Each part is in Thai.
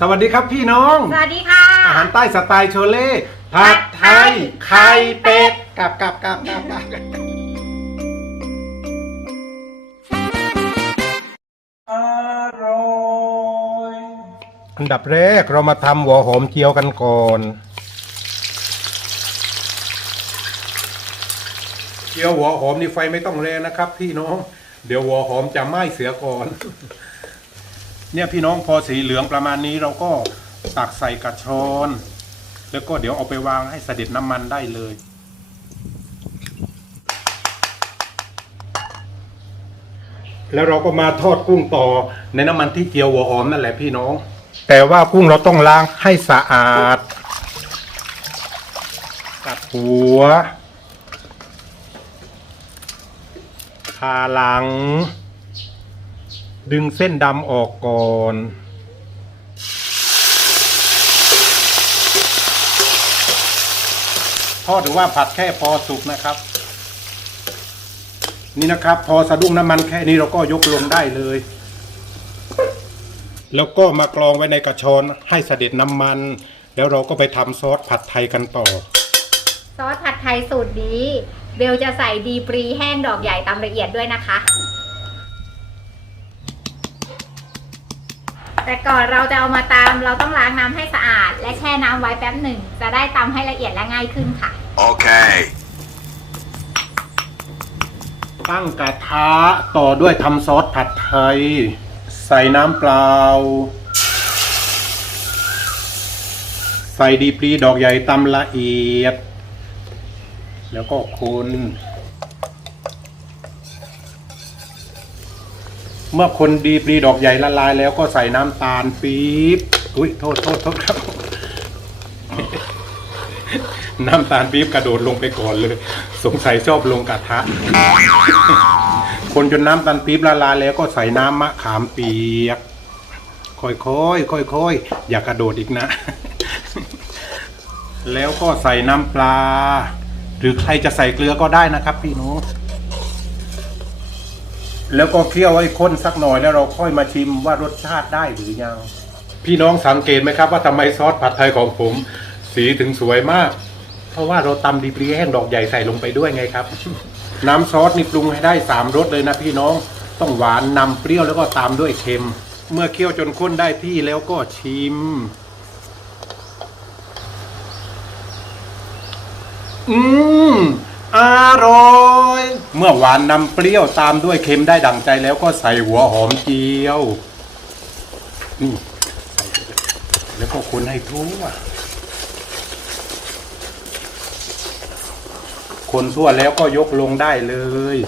สวัสดีครับพี่น้อง สวัสดีค่ะ อาหารใต้สไตล์โชเล่ผัดไทยไข่เป็ดกับกับกับกับกับอร่อยอันดับแรกเรามาทำหัวหอมเจียวกันก่อน เจียวหัวหอมนี่ไฟไม่ต้องแรงนะครับ พี่น้อง เดี๋ยวหัวหอมจะไหม้เสียก่อน เนี่ยพี่น้องพอสีเหลืองประมาณนี้เราก็ตักใส่กระชอน แล้วก็เดี๋ยวเอาไปวางให้เสด็จน้ำมันได้เลย แล้วเราก็มาทอดกุ้งต่อในน้ำมันที่เจียวหัวหอมนั่นแหละพี่น้อง แต่ว่ากุ้งเราต้องล้างให้สะอาดตัดหัวคาหลัง ดึงเส้นดำออกก่อน ทอดหรือว่าผัดแค่พอสุกนะครับ นี่นะครับ พอสะดุ้งน้ำมันแค่นี้เราก็ยกลงได้เลย แล้วก็มากรองไว้ในกระชอนให้เสด็จน้ำมัน แล้วเราก็ไปทำซอสผัดไทยกันต่อ ซอสผัดไทยสูตรนี้เบลจะใส่ดีปรีแห้งดอกใหญ่ตามละเอียดด้วยนะคะ แต่ก่อนเราจะเอามาตำเราต้องล้างน้ำให้สะอาด และแช่น้ำไว้แป๊บหนึ่ง จะได้ตำให้ละเอียดและง่ายขึ้นค่ะ Okay. ตั้งกระทะต่อด้วยทำซอสผัดไทย ใส่น้ำเปล่า ใส่ดีปรีดอกใหญ่ตำละเอียด แล้วก็คน เมื่อคนดีปรีดอกใหญ่ละลายแล้วก็ใส่น้ำตาลปี๊บอุ้ยโทษโทษโทษครับ น้ำตาลปี๊บกระโดดลงไปก่อนเลย สงสัยชอบลงกระทะ คนจนน้ำตาลปี๊บละลายแล้วก็ใส่น้ำมะขามเปียก ค่อยๆค่อยๆอย่ากระโดดอีกนะ แล้วก็ใส่น้ำปลา หรือใครจะใส่เกลือก็ได้นะครับ พี่น้อง แล้วก็เคี่ยวให้ข้นสักหน่อยแล้วเราค่อยมาชิมว่ารสชาติได้หรือยัง พี่น้องสังเกตไหมครับว่าทำไมซอสผัดไทยของผม สีถึงสวยมาก เพราะว่าเราตำดีปรีแห้งดอกใหญ่ใส่ลงไปด้วยไงครับ น้ำซอสนี่ปรุงให้ได้สามรสเลยนะพี่น้องต้องหวานนำเปรี้ยวแล้วก็ตามด้วยเค็ม เมื่อเคี่ยวจนข้นได้ที่แล้วก็ชิม อืม อร่อย เมื่อหวานนำเปรี้ยวตามด้วยเค็มได้ดั่งใจแล้วก็ใส่หัวหอมเจียวนี่ใส่ไปเลยแล้วก็คนให้ทั่วคนทั่วแล้วก็ยกลงได้เลย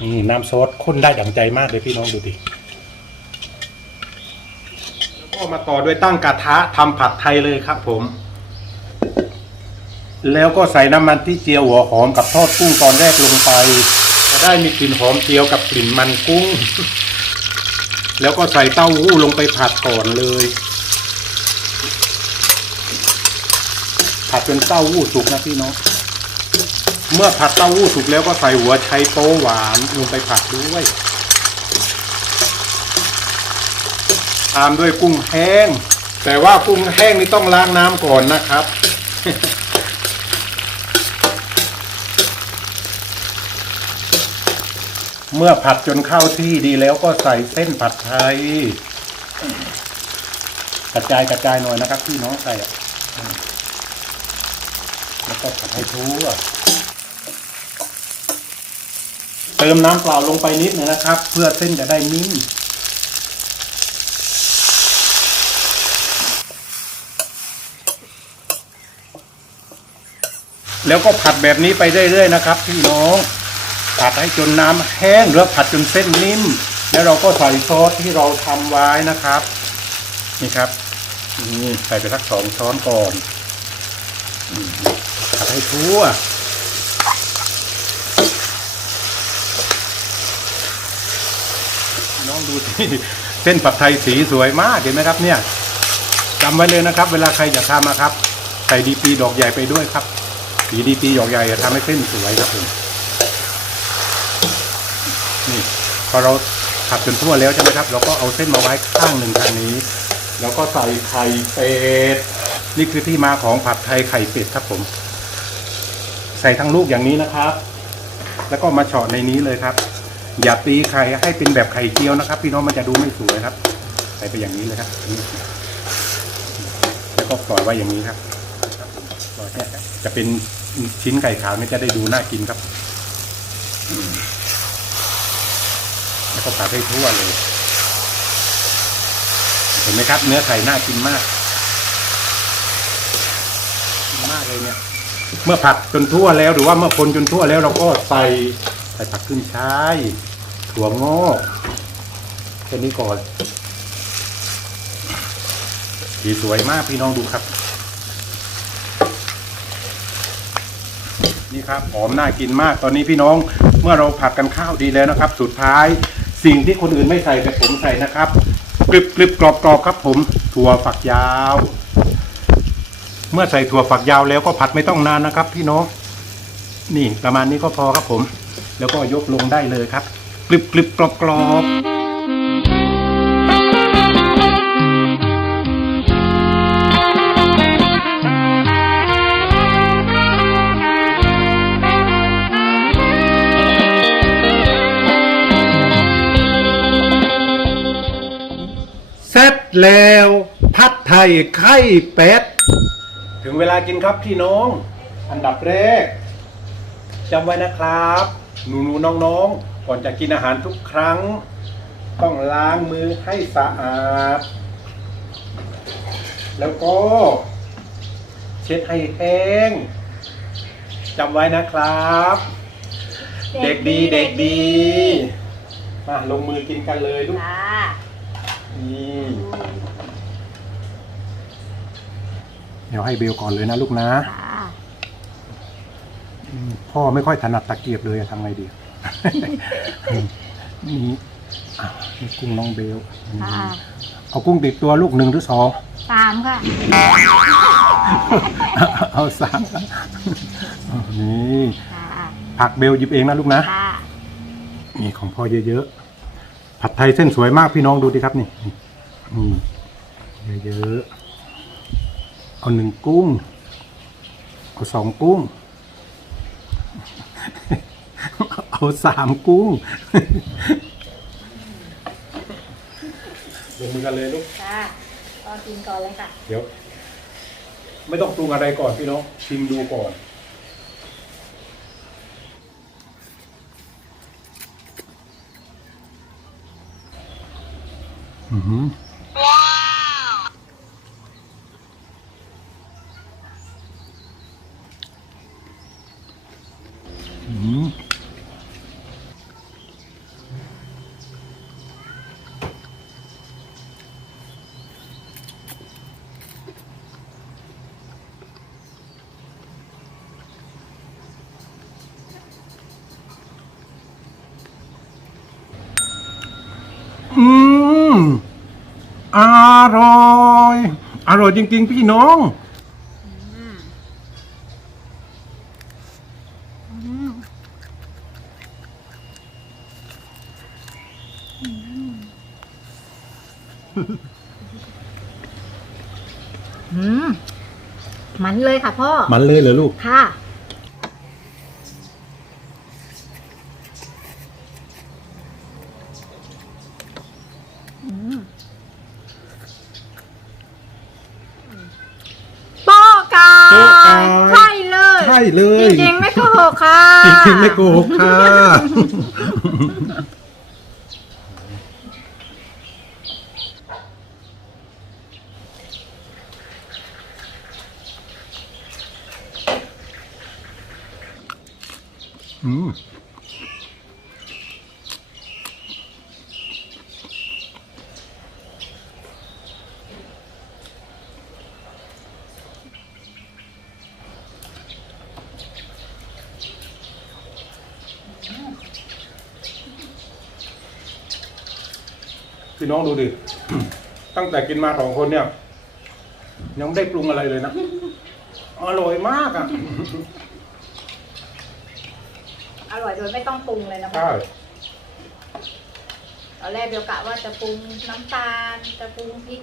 นี่น้ำซอสข้นได้ดั่งใจมากเลยพี่น้องดูดิแล้วก็มาต่อด้วยตั้งกระทะทำผัดไทยเลยครับผม แล้วก็ใส่น้ำมันที่เจียวหัวหอมกับทอดกุ้งตอนแรกลงไป จะได้มีกลิ่นหอมเจียวกับกลิ่นมันกุ้ง แล้วก็ใส่เต้าหู้ลงไปผัดก่อนเลย ผัดจนเต้าหู้สุกนะพี่น้องเมื่อผัดเต้าหู้สุกแล้วก็ใส่หัวไชโป๊หวานลงไปผัดด้วยตามด้วยกุ้งแห้ง แต่ว่ากุ้งแห้งนี่ต้องล้างน้ำก่อนนะครับ เมื่อผัดจนเข้าที่ดีแล้วก็ใส่เส้นผัดไทย กระจายกระจายหน่อยนะครับพี่น้องใส่แล้วก็ผัดให้ทั่วเติมน้ำเปล่าลงไปนิดหนึงนะครับ เพื่อเส้นจะได้นิ่มแล้วก็ผัดแบบนี้ไปเรื่อยๆนะครับพี่น้อง ผัดให้จนน้ำแห้งหรือผัดจนเส้นนิ่ม แล้วเราก็ใส่ซอสที่เราทำไว้นะครับ นี่ครับนี่ใส่ไปสักสองช้อนก่อนผัดให้ทั่วน้องดูที่เส้นผัดไทยสีสวยมากเห็นไหมครับ เนี่ยจำไว้เลยนะครับ เวลาใครจะทำนะครับ ใส่ดีปีดอกใหญ่ไปด้วยครับสีดีปีดอกใหญ่จะทำให้เส้นสวยครับผม นี่พอเราผัดจนทั่วแล้วใช่ไหมครับ เราก็เอาเส้นมาไว้ข้างหนึ่งทางนี้ แล้วก็ใส่ไข่เป็ดนี่คือที่มาของผัดไทยไข่เป็ดครับผม ใส่ทั้งลูกอย่างนี้นะครับ แล้วก็มาเฉาะในนี้เลยครับ อย่าตีไข่ให้เป็นแบบไข่เจียวนะครับ พี่น้องมันจะดูไม่สวยครับ ใส่ไปอย่างนี้เลยครับแล้วก็ปล่อยไว้อย่างนี้ครับจะเป็นชิ้นไก่ขาวนี่จะได้ดูน่ากินครับ แล้วก็ผัดให้ทั่วเลย เห็นไหมครับ เนื้อไข่น่ากินมากมากเลยเนี่ย เมื่อผัดจนทั่วแล้วหรือว่าเมื่อคนจนทั่วแล้วเราก็ใส่ใส่ผักขึ้นช่ายถั่วงอกแค่นี้ก่อนสีสวยมากพี่น้องดูครับ นี่ครับหอมน่ากินมากตอนนี้พี่น้องเมื่อเราผัดกันข้าวดีแล้วนะครับ สุดท้าย สิ่งที่คนอื่นไม่ใส่แต่ผมใส่นะครับกรึบกรึบกรอบกรอบครับ ผมถั่วฝักยาว เมื่อใส่ถั่วฝักยาวแล้วก็ผัดไม่ต้องนานนะครับ พี่น้องนี่ประมาณนี้ก็พอครับผม แล้วก็ยกลงได้เลยครับกรึบกรึบกรอบกรอบ แล้วผัดไทยไข่เป็ด ถึงเวลากินครับพี่น้อง อันดับแรกจำไว้นะครับ หนูหนูน้องน้องๆ ก่อนจะกินอาหารทุกครั้ง ต้องล้างมือให้สะอาด แล้วก็ เช็ดให้แห้งจำไว้นะครับ เด็กดีเด็กดีมาลงมือกินกันเลยลูก ค่ะ นี่เดี๋ยวให้เบลก่อนเลยนะลูกนะค่ะอืมพ่อไม่ค่อยถนัดตะเกียบเลยอะทำไงดี นี่อะนี่กุ้งน้องเบลอืมค่ะเอากุ้งติดตัวลูกหนึ่งหรือสองตามค่ะเอาสามนี่ค่ะผักเบลหยิบเองนะลูกนะ ค่ะนี่ของพ่อเยอะๆ ผัดไทยเส้นสวยมากพี่น้องดูดิครับนี่นี่เยอะๆเอาหนึ่งกุ้ง เอาสองกุ้ง เอาสามกุ้งลงมือกันเลยลูกค่ะก็กินก่อนเลยค่ะ เดี๋ยว ไม่ต้องปรุงอะไรก่อนพี่น้องชิมดูก่อน อื อร่อย อร่อยจริง ๆ พี่น้อง อืมมันเลยค่ะพ่อ มันเลยเหรอลูก ค่ะ โป๊ะกา โป๊ะกาย ใช่ เลยใช่เลยจริงๆไม่โกหกค่ะจริงๆไม่โกหกค่ะอืม พี่น้องดูดิ ตั้งแต่กินมาสองคนเนี่ย ยังไม่ได้ปรุงอะไรเลยนะ อร่อยมากอะ อร่อยโดยไม่ต้องปรุงเลยนะพ่อใช่ออนแรกเดี๋ยวกะว่าจะปรุงน้ำตาล จะปรุงพริก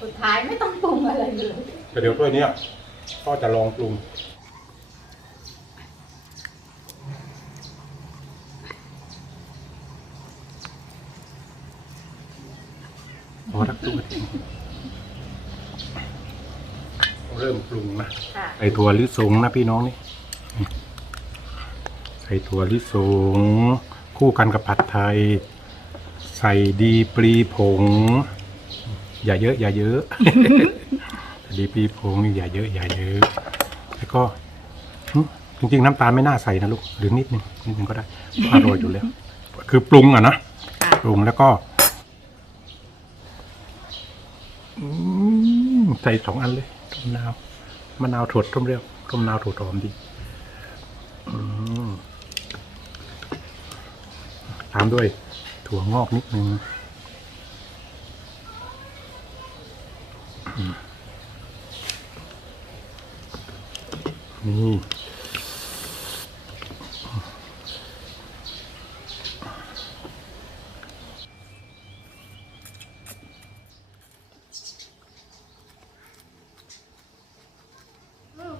สุดท้ายไม่ต้องปรุงอะไรเลยแต่เดี๋ยวถ้วยเนี้ยก็จะลองปรุง พอทักตัวเองเริ่มปรุงนะค่ะใส่ถั่วลิสงนะพี่น้องนี่นี่ ใส่ถั่วลิสง คู่กันกับผัดไทย ใส่ดีปรีผง อย่าเยอะ อย่าเยอะ ดีปรีผงนี่อย่าเยอะ อย่าเยอะ แล้วก็หึจริงๆ น้ำตาลไม่น่าใส่นะลูกหรือนิดนึงนิดนึงก็ได้อร่อยอยู่แล้ว คือปรุงอะนะค่ะปรุงแล้วก็อืม ใส่สองอันเลยมนาวมะนาวถดต้มเร็วต้มนาวถดหอมดีอืมตามด้วย ถั่วงอกนิดนึงนี่ อืม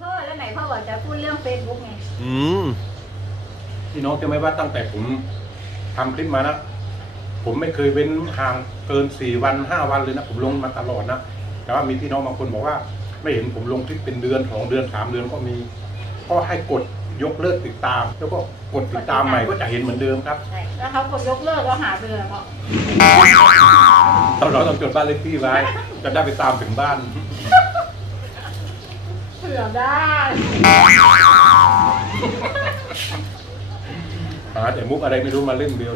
พ่อแล้วไห นพ่อบอกจะพูดเรื่องเฟซบุ๊กไงอืมพี่น้องจะไหม่ว่าตั้งแต่ผมทำคลิปมานะ ผมไม่เคยเว้นห่างเกินสี่วันห้าวันเลยนะ ผมลงมาตลอดนะ แต่ว่ามีพี่น้องบางคนบอกว่า ไม่เห็นผมลงคลิปเป็นเดือนสองเดือนสามเดือนก็มีก็ให้กดยกเลิกติดตาม แล้วก็กดติดตามใหม่ก็จะเห็นเหมือนเดิมครับใช่แล้วเขากดยกเลิกแล้วหายไปเลยพ่อเราเราต้องจดบ้านเลขที่ไว้จะได้ไปตามถึงบ้าน เผื่อได้ หาแต่มุกอะไรไม่รู้มาเล่นเดียว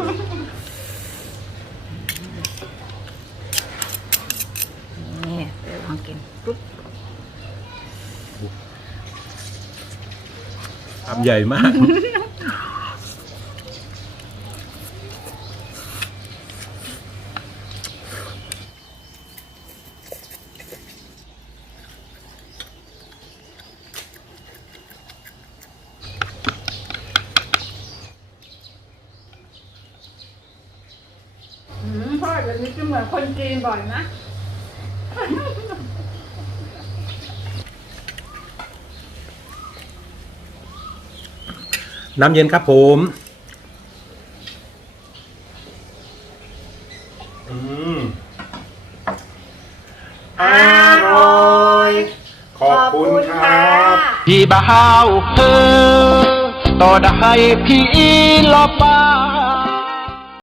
นี่เดี๋ยวลองกินปุ๊บทำใหญ่มาก อืมพ่อเดี๋ยวนี้จะเหมือนคนจีน บ่อยนะน้ำเย็นครับผมอืมอร่อย ขอบคุณครับ พี่บ่าวเธอต่อได้พี่ลอบบ้า